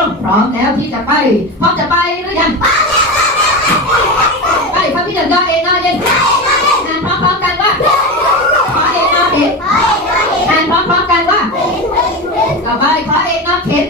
ตรงพร้อมแล้วที่จะไป พร้อมจะไปหรือยังไปคำที่หนึ่งยอเอ็นอเย็นอ่านพร้อมๆกันว่าขอเอ็นอเห็นอ่านพร้อมๆกันว่าต่อไปขอเอ็นอเห็น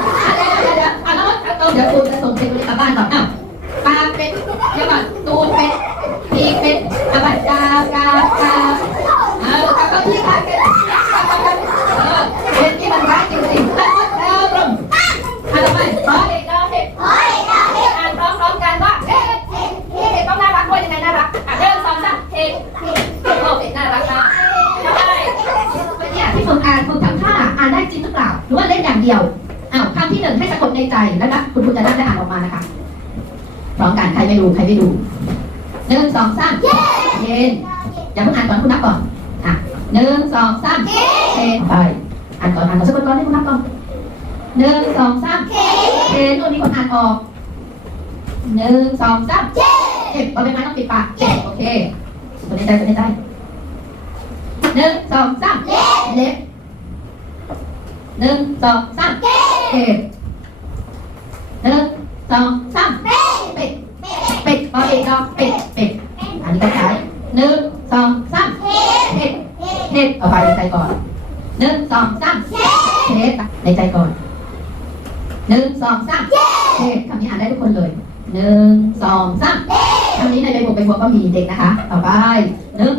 เป็นตัวอะเดี๋ยวเดี๋ยวเดี๋ยวอะแล้วเอาเดี๋ยวครูจะส่งเป็ดคนนี้กลับบ้านก่อนอ้าวปลาเป็ดเดี๋ยวก่อนตูนเป็ดปีเป็ดอะบัดกากากาเออกลับเข้าที่ค่ะเก็บกลับมากันเออเห็นที่มันร้าจริงๆแล้วแล้วตรงอะทำไมขอเด็กเราเด็กอ่านพร้อมๆกันว่าเอ๊ะเอ๊ะเด็กต้องน่ารักด้วยยังไงน่ารักอะเดินสองสามเด็กโอ้เด็กน่ารักนะใช่เนี่ยที่ฝึกอ่านฝึกทำท่าอ่านได้จริงหรือเปล่าหรือว่าเล่นอย่างเดียว คำที่หนึ่งให้สะกดในใจแล้วนะคุณครูจะนั่งได้อ่านออกมานะคะพร้อมกันใครไม่ดูใครไม่ดูหนึ่งสองสามเย็นอย่าเพิ่งอ่านก่อนคุณนับก่อนอะหนึ่งสองสามเคนไปอ่านก่อนอ่านก่อนสักคนก่อนให้คุณนับก่อนหนึ่งสองสามเคนโน่นมีคนอ่านออกหนึ่งสองสามเจ็บเอาไปไหมต้องปิดปากโอเคตัวในใจตัวในใจหนึ่งสองสามเล็บหนึ่งสองสามเก็บหนึ่งสองสามเป็ดเป็ดเอาเอกเอาเป็ดเป็ดอันนี้ก็ใช้หนึ่งสองสามเห็ดเทศเอาไปในใจก่อนหนึ่งสองสามเทศในใจก่อนหนึ่งสองสามเทศคำนี้อ่านได้ทุกคนเลยหนึ่งสองสามคำนี้ในใบบวกใบบวกก็มีเด็กนะคะ ต่อไปหนึ่ง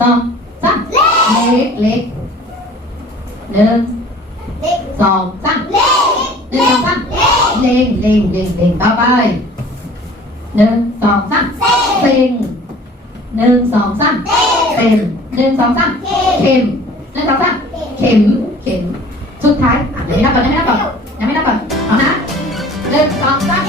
สองสามเล็กเล็กหนึ่ง สองสามหนึ่งสองสามเล็งเล็งเล็งเล็งต่อไปหนึ่งสองสามเซ็งหนึ่งสองสามเต็มหนึ่งสองสามเข็มหนึ่งสองสามเข็มเข็มสุดท้ายอะเดี๋ยวไม่นับก่อนยังไม่นับก่อนยังไม่นับก่อนเอานะหนึ่งสองสาม